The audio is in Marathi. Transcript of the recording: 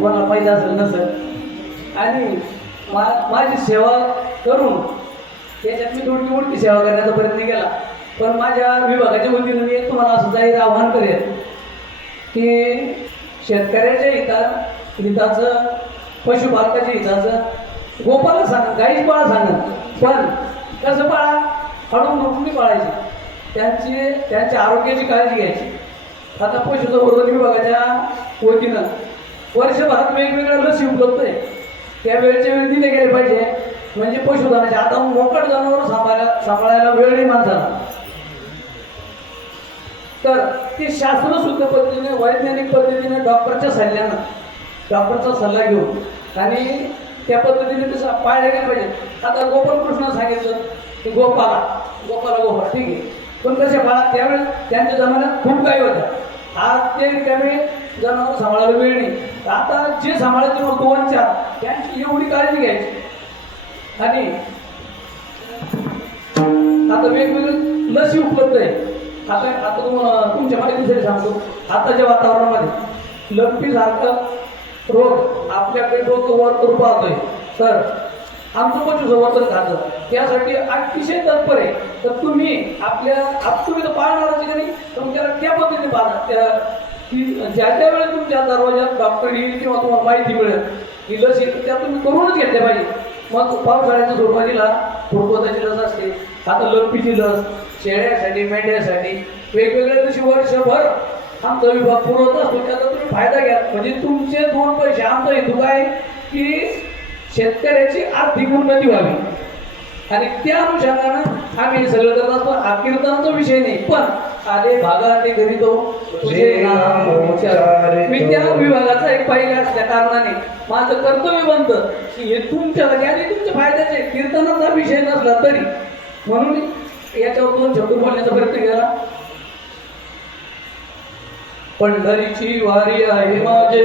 कोणाला पाहिजे असेल नसेल आणि माझी सेवा करून त्याच्यात मी थोडी मोठी सेवा करण्याचा प्रयत्न केला. पण माझ्या विभागाच्या वतीनं मी तुम्हाला असं जाहीर आव्हान करेन की शेतकऱ्याच्या हिताचं पशुपालकाच्या हिताचं गोपाला सांगा, गाईच पाळा सांगा, पण कसं पाळा, हळून रुपणी पाळायची, त्यांच्या आरोग्याची काळजी घ्यायची. आता पशुसंवर्धन विभागाच्या वतीनं वर्षभरात वेगवेगळ्या लसी उपलब्ध आहे, त्या वेळेच्या वेळी दिले गेले पाहिजे. म्हणजे पशुधनाचे आता मोकट जनावर सांभाळायला वेळ नाही माणसाला, तर ते शास्त्रशुद्ध पद्धतीने वैज्ञानिक पद्धतीने डॉक्टरच्या सल्ला घेऊन आणि त्या पद्धतीने कसं पाळले गेले पाहिजे. आता गोपालकृष्ण सांगितलं की गोपाला ठीक आहे, पण कसे पाळा, त्यावेळेस त्यांच्या जमान्यात खूप काही होत्या. आज ते रिकामे जनावर सांभाळायला वेळ नाही. आता जे सांभाळायचे मग 2-4 त्यांची एवढी काळजी घ्यायची. आणि आता वेगवेगळी लसी उपलब्ध आहे. आता तुमच्या माहितीसाठी सांगतो, आताच्या वातावरणामध्ये लंपीसारखा रोग आपल्याकडे डोकं करून पाहतोय, तर आमचं पशुसंवर्धन खातं त्यासाठी अतिशय तत्पर आहे. तर तुम्ही तुम्ही तर पाळणारच नाही, तर त्याला त्या पद्धतीने पाळा की ज्या वेळेस तुमच्या दरवाजात डॉक्टर येईल किंवा तुम्हाला माहिती मिळेल की लस येईल, त्या तुम्ही करूनच घेतल्या पाहिजे. मग पावसाळ्याच्या सुरुवातीला फुटबॉलाची लस असते, आता लंपीची लस, शेळ्यासाठी, मेंढ्यासाठी वेगवेगळ्या दिवशी वर्षभर आमचा विभाग पुरवत असतो. त्याचा तुम्ही फायदा घ्या. म्हणजे तुमचे 2 पैसे, आमचा हेतू काय की शेतकऱ्याची आर्थिक उन्नती व्हावी आणि त्या अनुषंगानं आम्ही सगळं करत असतो. हा कीर्तनाचा विषय नाही, पण आले भागाने घरी तो मी त्या विभागाचा एक पाहिला असल्या कारणाने माझं कर्तव्य बनतं की हे तुमच्यासाठी आणि तुमच्या फायद्याचे कीर्तनाचा विषय नसला तरी, म्हणून याच्यावर 2 शब्द बोलण्याचा प्रयत्न केला. पंढरीची वारी आहे माझे